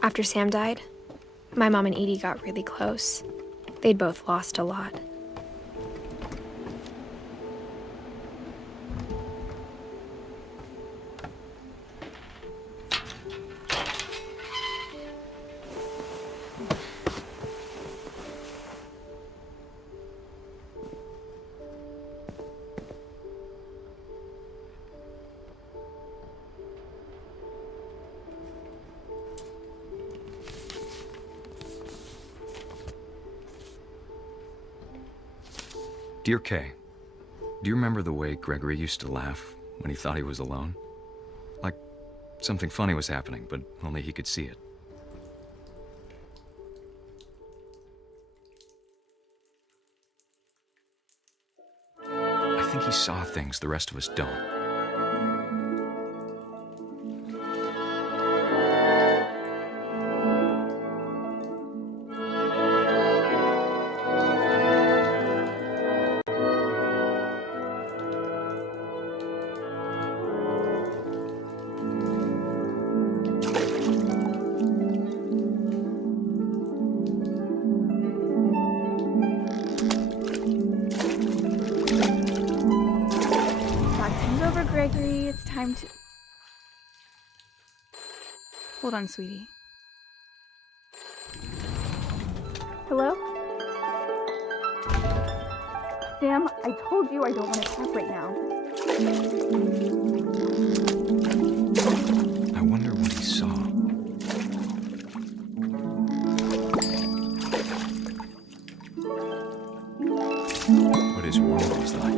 After Sam died, my mom and Edie got really close. They'd both lost a lot. Dear Kay, do you remember the way Gregory used to laugh when he thought he was alone? Like something funny was happening, but only he could see it. I think he saw things the rest of us don't. Gregory, it's time to... Hold on, sweetie. Hello? Sam, I told you I don't want to talk right now. I wonder what he saw. What his world was like.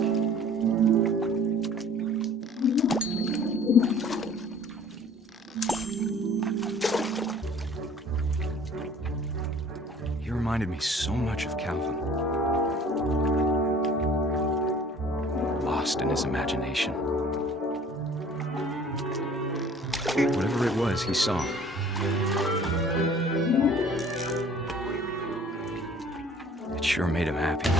He reminded me so much of Calvin. Lost in his imagination. Whatever it was he saw. It sure made him happy.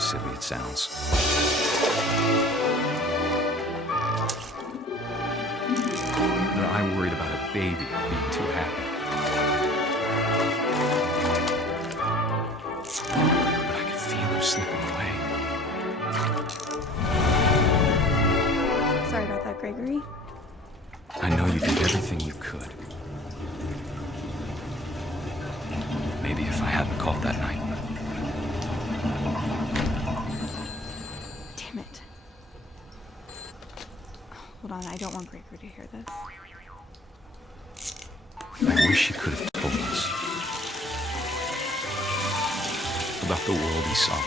Silly it sounds. But I worried about a baby being too happy. But I could feel him slipping away. Sorry about that, Gregory. I know you did everything you could. Maybe if I hadn't called that night. Damn it. Hold on, I don't want Gregory to hear this. I wish he could have told us about the world he saw.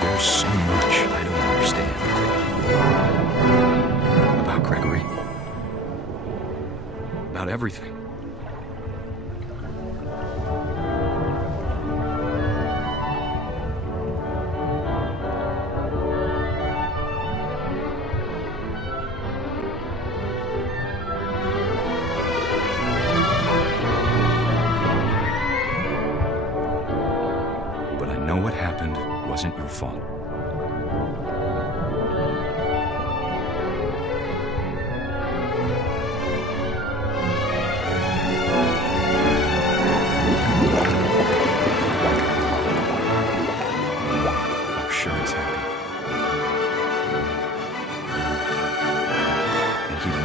There's so much I don't understand about Gregory. About everything. But I know what happened wasn't your fault.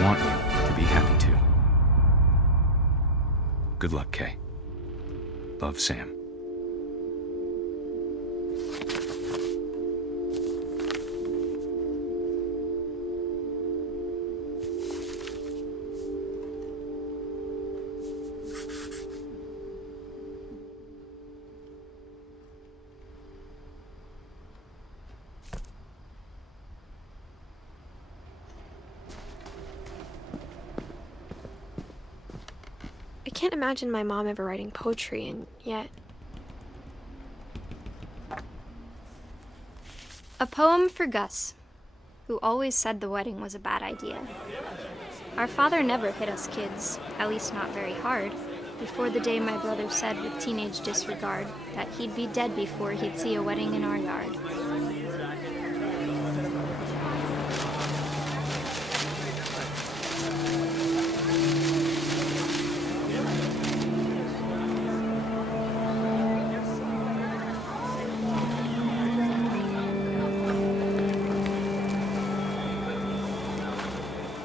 Want you to be happy too. Good luck, Kay. Love, Sam. I can't imagine my mom ever writing poetry, and yet... A poem for Gus, who always said the wedding was a bad idea. Our father never hit us kids, at least not very hard, before the day my brother said with teenage disregard that he'd be dead before he'd see a wedding in our yard.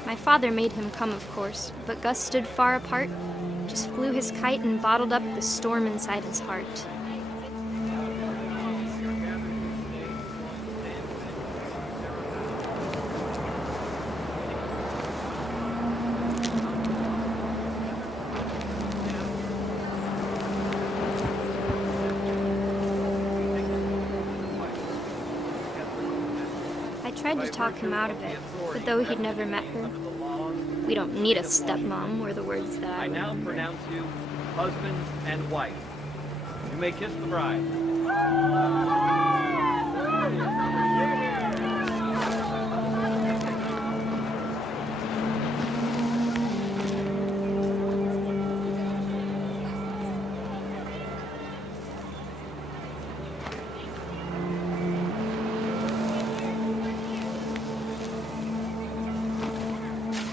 My father made him come, of course, but Gus stood far apart, just flew his kite and bottled up the storm inside his heart. I tried to talk him out of it, but though he'd never met her, "We don't need a stepmom," were the words that I now remember. pronounce you husband and wife. You may kiss the bride.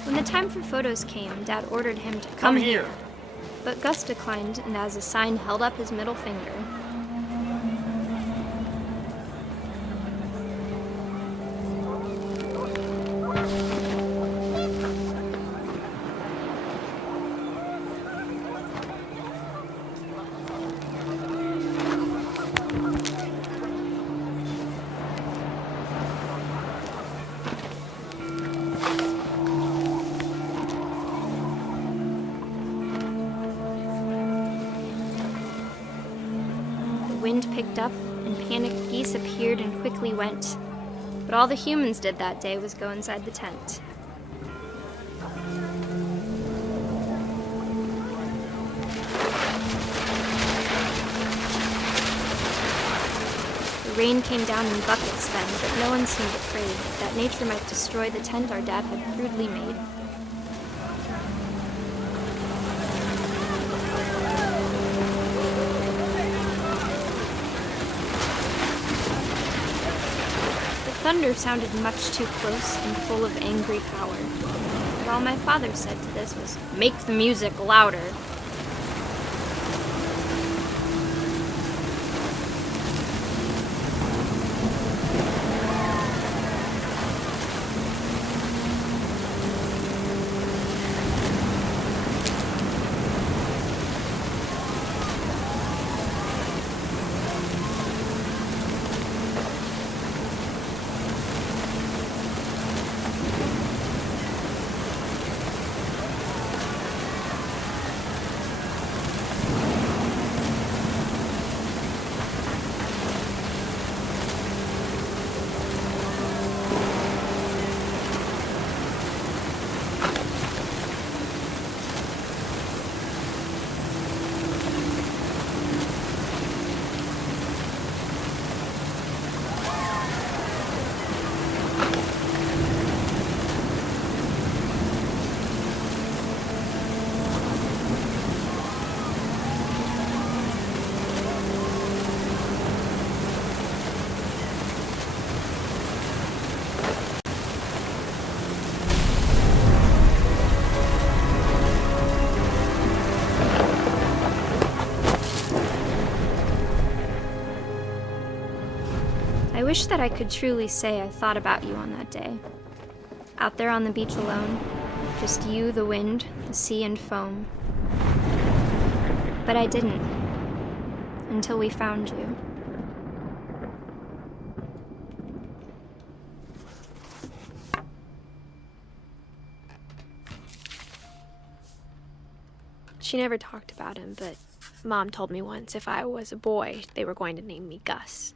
When the time for photos came, Dad ordered him to come here. But Gus declined, and as a sign held up his middle finger. The wind picked up, and panicked geese appeared and quickly went. But all the humans did that day was go inside the tent. The rain came down in buckets then, but no one seemed afraid that nature might destroy the tent our dad had crudely made. The thunder sounded much too close and full of angry power. But all my father said to this was, "Make the music louder." I wish that I could truly say I thought about you on that day. Out there on the beach alone, just you, the wind, the sea and foam. But I didn't, until we found you. She never talked about him, but Mom told me once if I was a boy, they were going to name me Gus.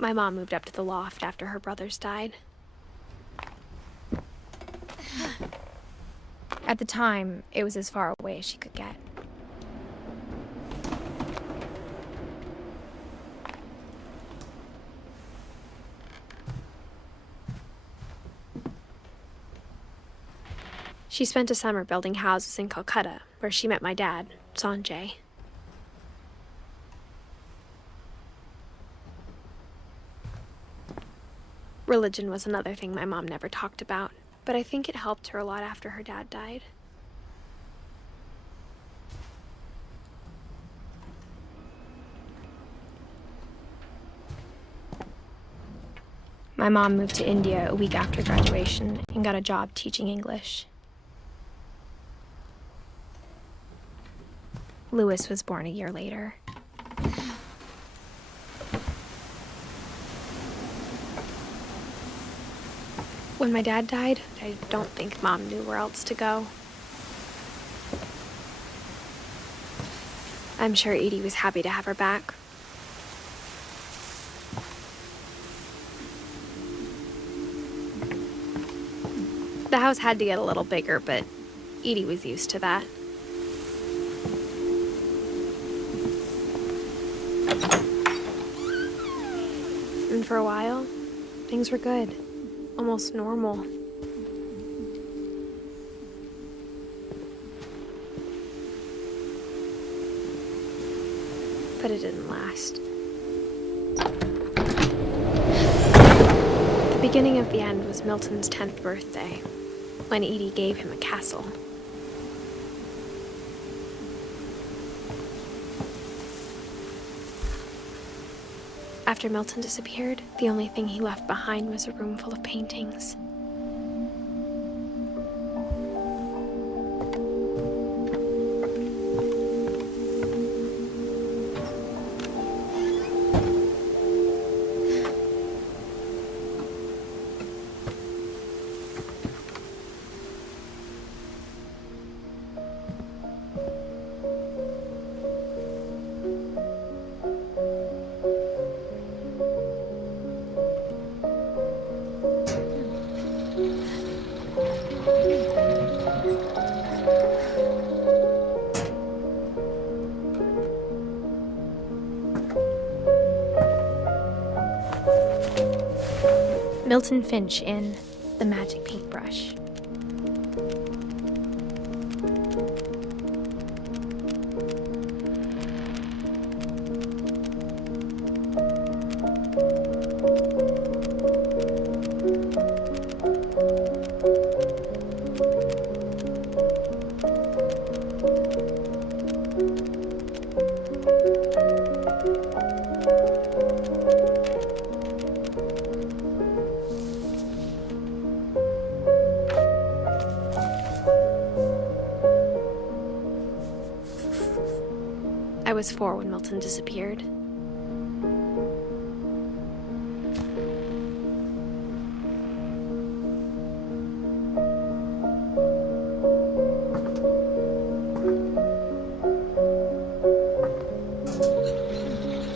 My mom moved up to the loft after her brothers died. At the time, it was as far away as she could get. She spent a summer building houses in Calcutta, where she met my dad, Sanjay. Religion was another thing my mom never talked about, but I think it helped her a lot after her dad died. My mom moved to India a week after graduation and got a job teaching English. Louis was born a year later. When my dad died, I don't think Mom knew where else to go. I'm sure Edie was happy to have her back. The house had to get a little bigger, but Edie was used to that. And for a while, things were good. Almost normal. But it didn't last. The beginning of the end was Milton's 10th birthday, when Edie gave him a castle. After Milton disappeared, the only thing he left behind was a room full of paintings. Milton Finch in The Magic Paintbrush. I was 4 when Milton disappeared.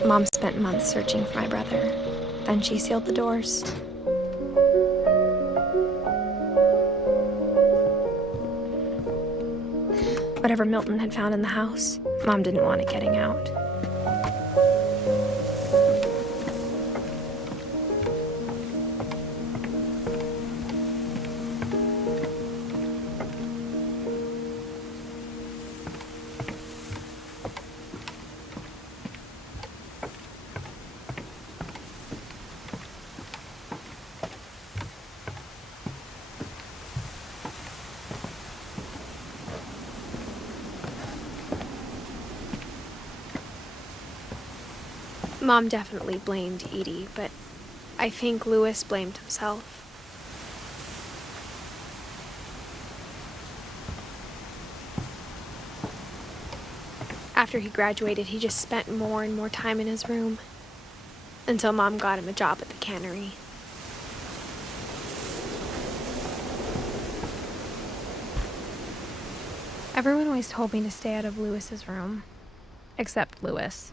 Mom spent months searching for my brother. Then she sealed the doors. Whatever Milton had found in the house, Mom didn't want it getting out. Mom definitely blamed Edie, but I think Louis blamed himself. After he graduated, he just spent more and more time in his room, until Mom got him a job at the cannery. Everyone always told me to stay out of Louis's room, except Louis.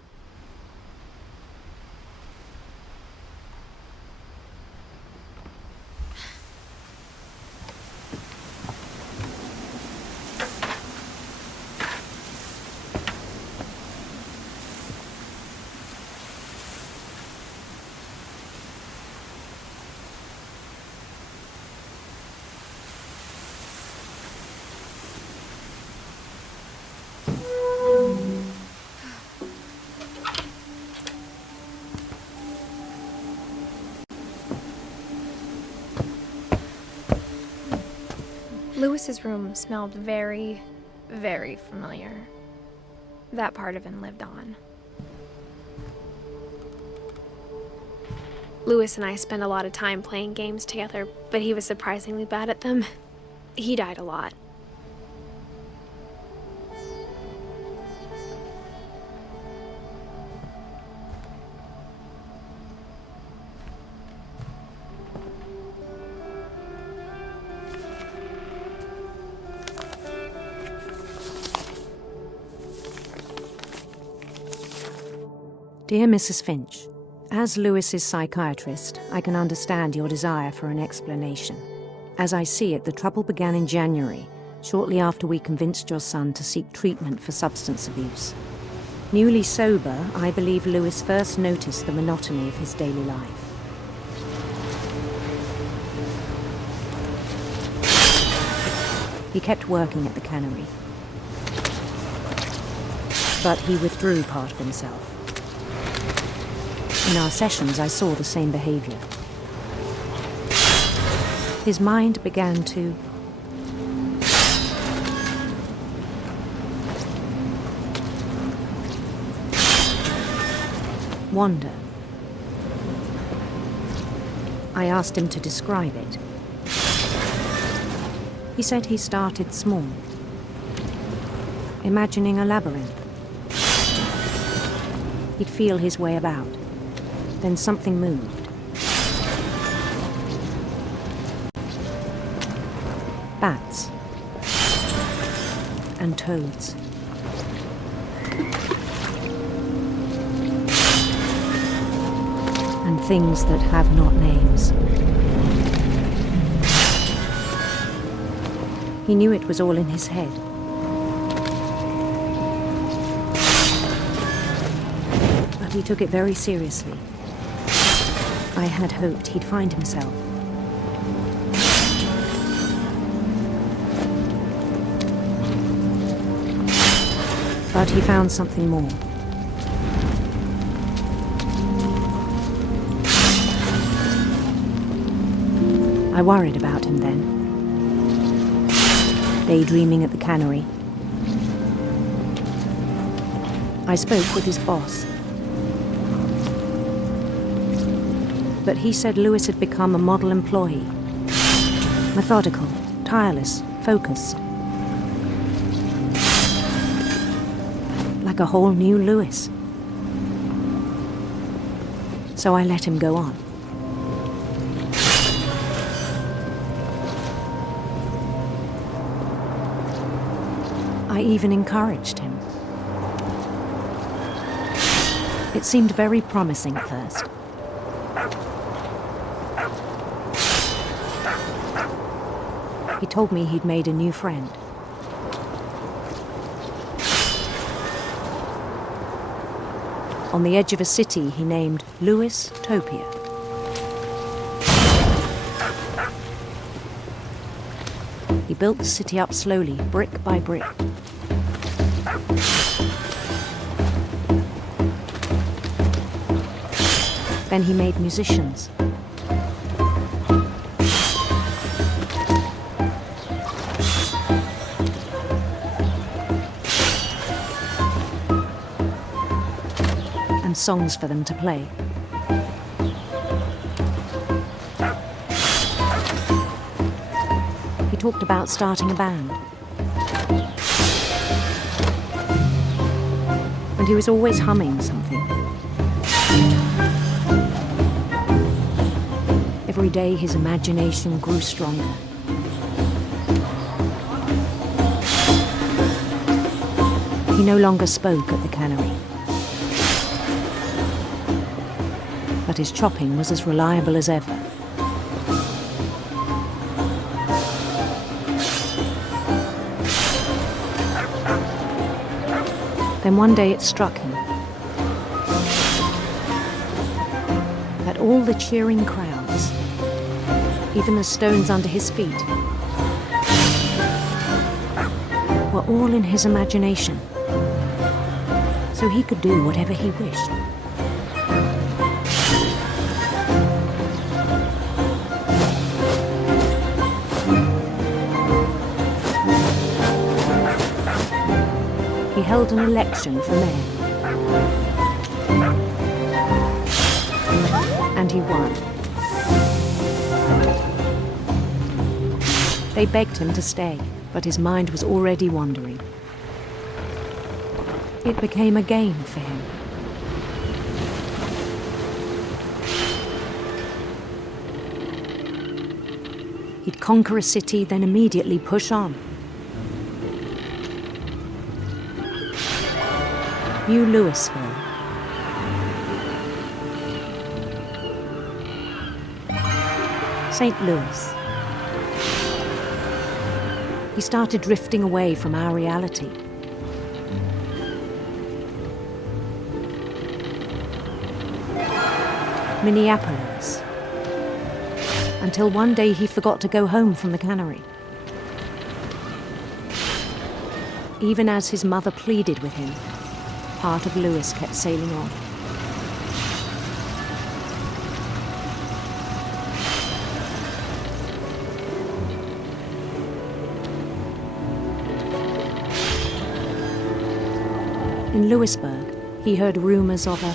Lewis's room smelled very, very familiar. That part of him lived on. Lewis and I spent a lot of time playing games together, but he was surprisingly bad at them. He died a lot. Dear Mrs. Finch, as Lewis's psychiatrist, I can understand your desire for an explanation. As I see it, the trouble began in January, shortly after we convinced your son to seek treatment for substance abuse. Newly sober, I believe Lewis first noticed the monotony of his daily life. He kept working at the cannery, but he withdrew part of himself. In our sessions, I saw the same behavior. His mind began to wander. I asked him to describe it. He said he started small, imagining a labyrinth. He'd feel his way about. Then something moved. Bats and toads. And things that have not names. He knew it was all in his head. But he took it very seriously. I had hoped he'd find himself. But he found something more. I worried about him then. Daydreaming at the cannery. I spoke with his boss. But he said Lewis had become a model employee. Methodical, tireless, focused. Like a whole new Lewis. So I let him go on. I even encouraged him. It seemed very promising at first. He told me he'd made a new friend. On the edge of a city he named Lewis Topia. He built the city up slowly, brick by brick. Then he made musicians. And songs for them to play. He talked about starting a band. And he was always humming something. Every day his imagination grew stronger. He no longer spoke at the cannery. But his chopping was as reliable as ever. Then one day it struck him that all the cheering crowds, even the stones under his feet, were all in his imagination, so he could do whatever he wished. held an election for mayor. And he won. They begged him to stay, but his mind was already wandering. It became a game for him. He'd conquer a city, then immediately push on. New Louisville. St. Louis. He started drifting away from our reality. Minneapolis. Until one day he forgot to go home from the cannery. Even as his mother pleaded with him, part of Louis kept sailing on. In Louisburg, he heard rumors of a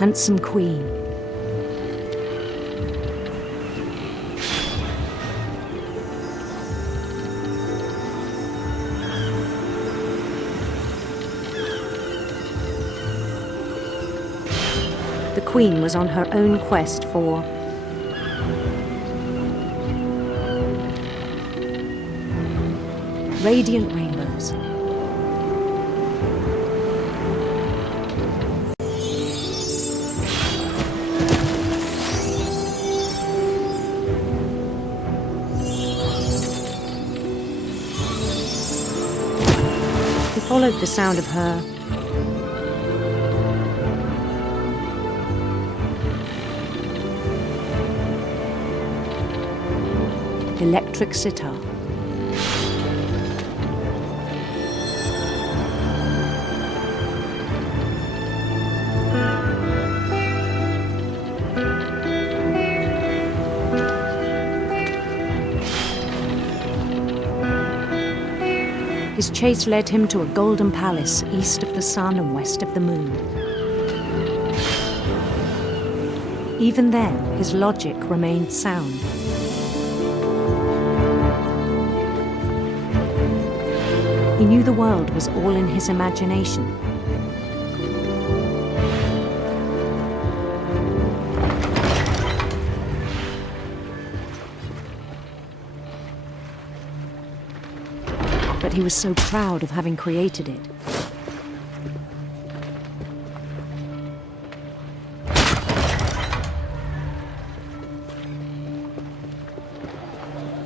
handsome queen. The queen was on her own quest for radiant rainbows. He followed the sound of her electric sitar. His chase led him to a golden palace east of the sun and west of the moon. Even then, his logic remained sound. He knew the world was all in his imagination. But he was so proud of having created it.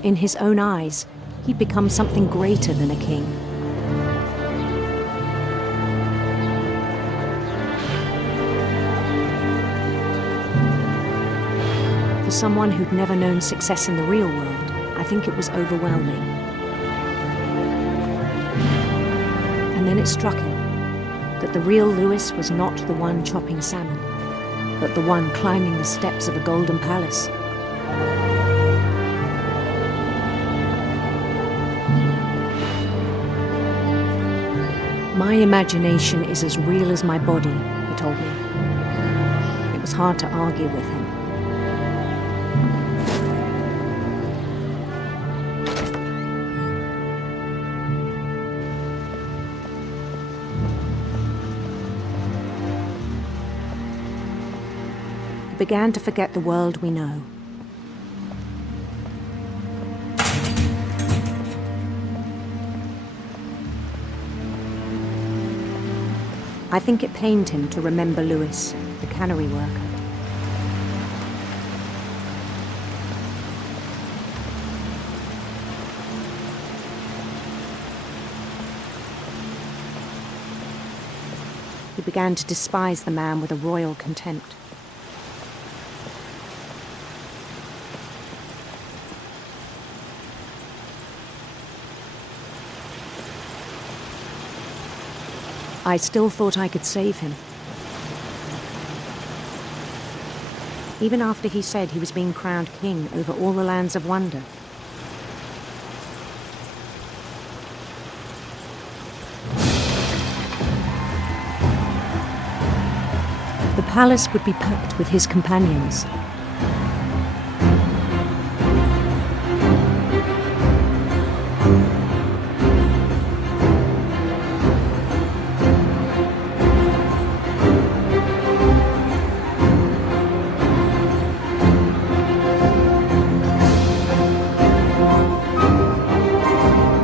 In his own eyes, he'd become something greater than a king. For someone who'd never known success in the real world, I think it was overwhelming. And then it struck him that the real Louis was not the one chopping salmon, but the one climbing the steps of a golden palace. My imagination is as real as my body, he told me. It was hard to argue with him. He began to forget the world we know. I think it pained him to remember Louis, the cannery worker. He began to despise the man with a royal contempt. I still thought I could save him. Even after he said he was being crowned king over all the lands of wonder. The palace would be packed with his companions.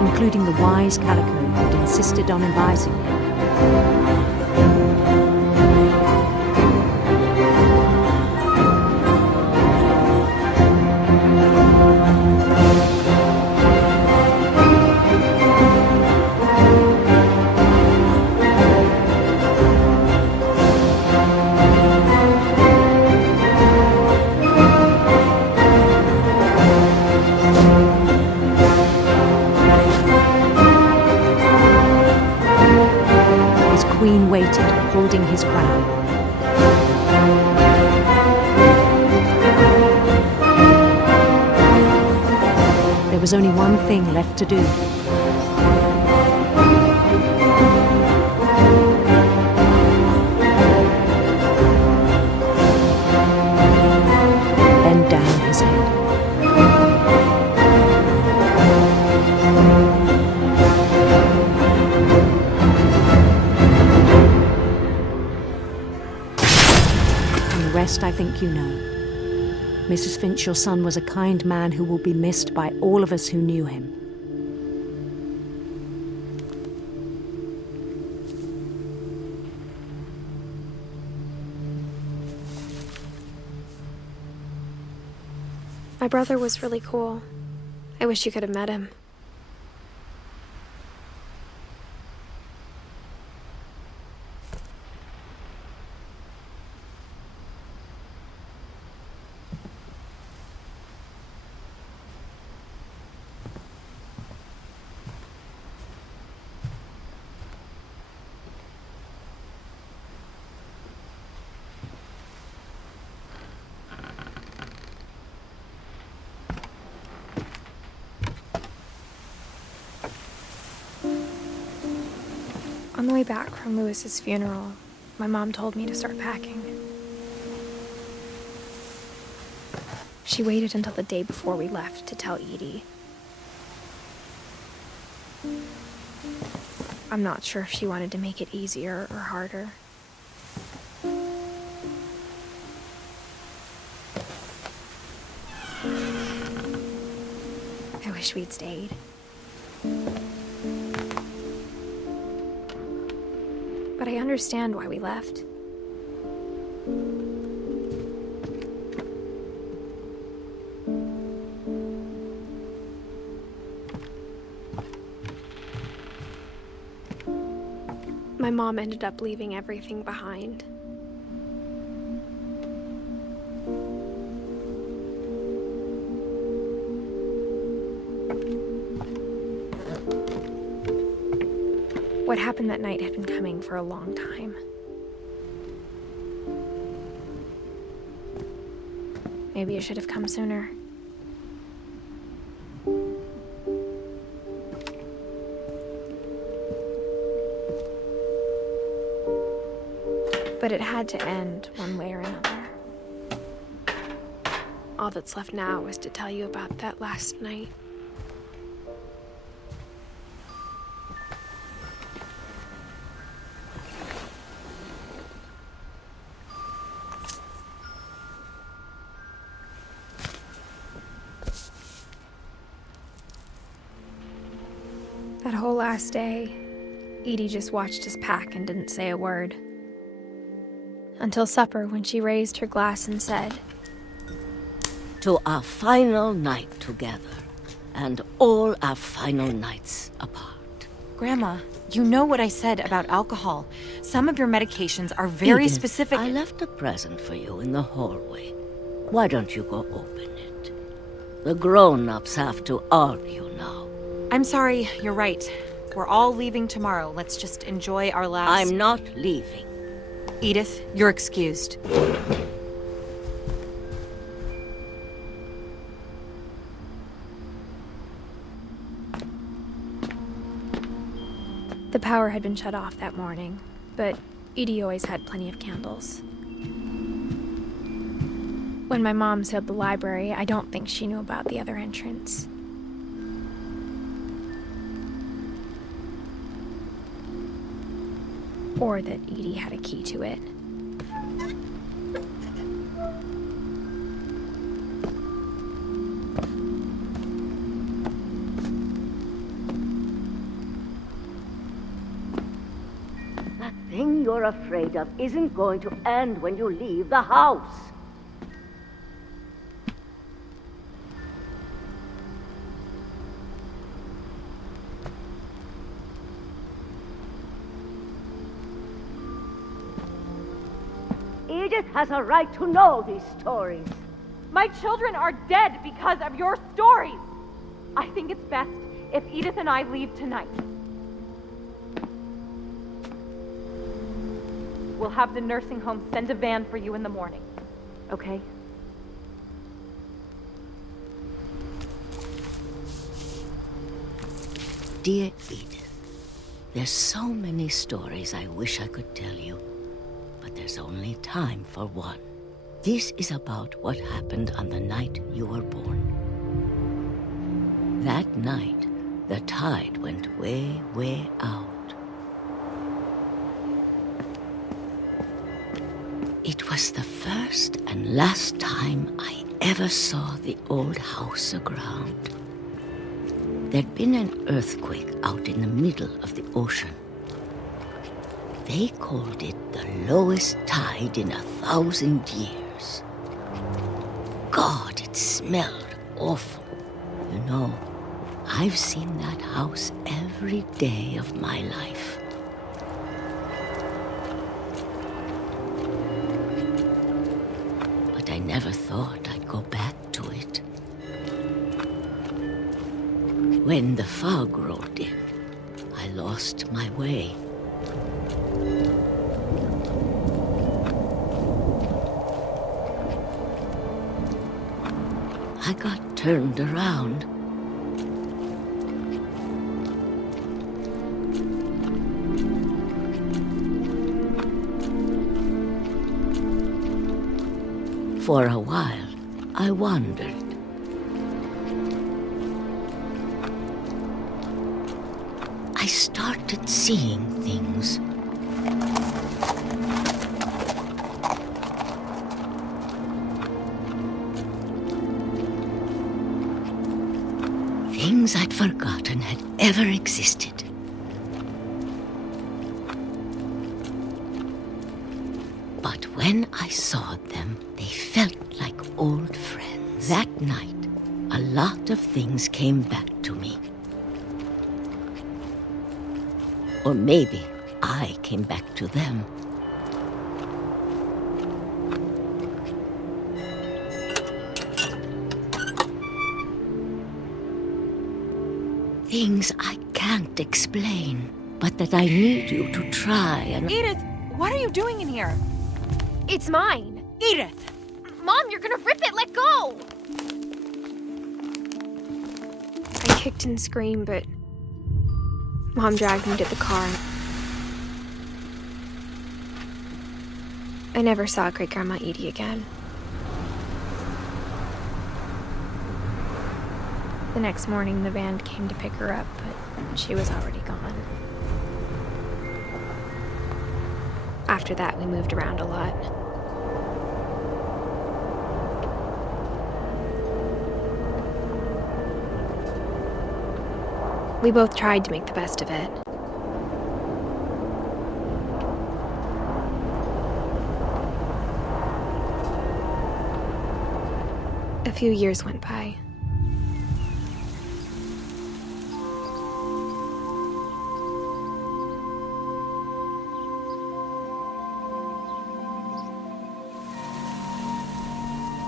Including the wise Calico who'd insisted on advising him. Queen waited, holding his crown. There was only one thing left to do. Bend down his head. I think you know. Mrs. Finch, your son was a kind man who will be missed by all of us who knew him. My brother was really cool. I wish you could have met him. On the way back from Lewis's funeral, my mom told me to start packing. She waited until the day before we left to tell Edie. I'm not sure if she wanted to make it easier or harder. I wish we'd stayed. But I understand why we left. My mom ended up leaving everything behind. What happened that night had been coming for a long time. Maybe it should have come sooner. But it had to end one way or another. All that's left now is to tell you about that last night. That whole last day, Edie just watched us pack and didn't say a word. Until supper, when she raised her glass and said, "To our final night together, and all our final nights apart." Grandma, you know what I said about alcohol. Some of your medications are very Edith, specific. I left a present for you in the hallway. Why don't you go open it? The grown-ups have to argue now. I'm sorry, you're right. We're all leaving tomorrow. Let's just enjoy our last... I'm not leaving. Edith, you're excused. the power had been shut off that morning, but Edie always had plenty of candles. When my mom sealed the library, I don't think she knew about the other entrance. Or that Edie had a key to it. That thing you're afraid of isn't going to end when you leave the house. Edith has a right to know these stories. My children are dead because of your stories. I think it's best if Edith and I leave tonight. We'll have the nursing home send a van for you in the morning, okay? Dear Edith, there's so many stories I wish I could tell you, but there's only time for one. This is about what happened on the night you were born. That night, the tide went way, way out. It was the first and last time I ever saw the old house aground. There'd been an earthquake out in the middle of the ocean. They called it the lowest tide in 1,000 years. God, it smelled awful. You know, I've seen that house every day of my life. But I never thought I'd go back to it. When the fog rolled in, I lost my way. I got turned around. For a while, I wandered. I started seeing things. Things I'd forgotten had ever existed. But when I saw them, they felt like old friends. That night, a lot of things came back to me. Or maybe I came back to them. Things I can't explain, but that I need you to try and... Edith, what are you doing in here? It's mine! Edith! Mom, you're gonna rip it! Let go! I kicked and screamed, but Mom dragged me to the car. I never saw Great-Grandma Edie again. The next morning, the van came to pick her up, but she was already gone. After that, we moved around a lot. We both tried to make the best of it. A few years went by.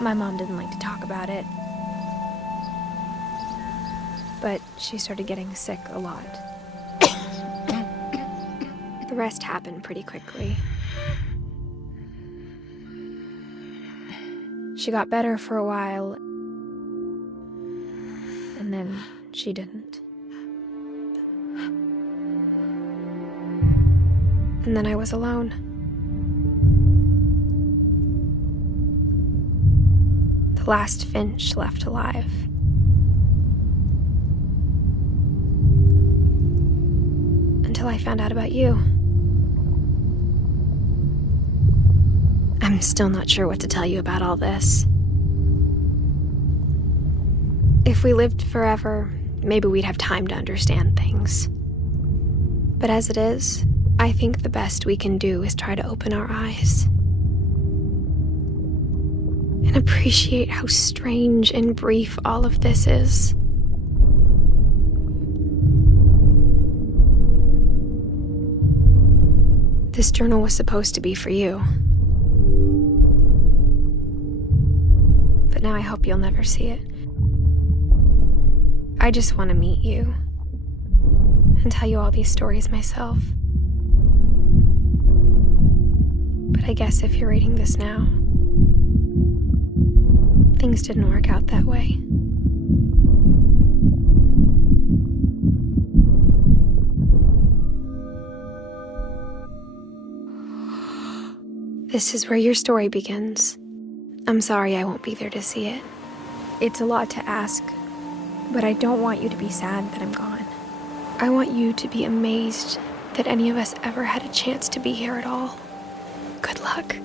My mom didn't like to talk about it. But she started getting sick a lot. The rest happened pretty quickly. She got better for a while, and then she didn't. And then I was alone. the last Finch left alive. Until I found out about you. I'm still not sure what to tell you about all this. If we lived forever, maybe we'd have time to understand things. But as it is, I think the best we can do is try to open our eyes. And appreciate how strange and brief all of this is. This journal was supposed to be for you. But now I hope you'll never see it. I just want to meet you and tell you all these stories myself. But I guess if you're reading this now, things didn't work out that way. This is where your story begins. I'm sorry I won't be there to see it. It's a lot to ask, but I don't want you to be sad that I'm gone. I want you to be amazed that any of us ever had a chance to be here at all. Good luck.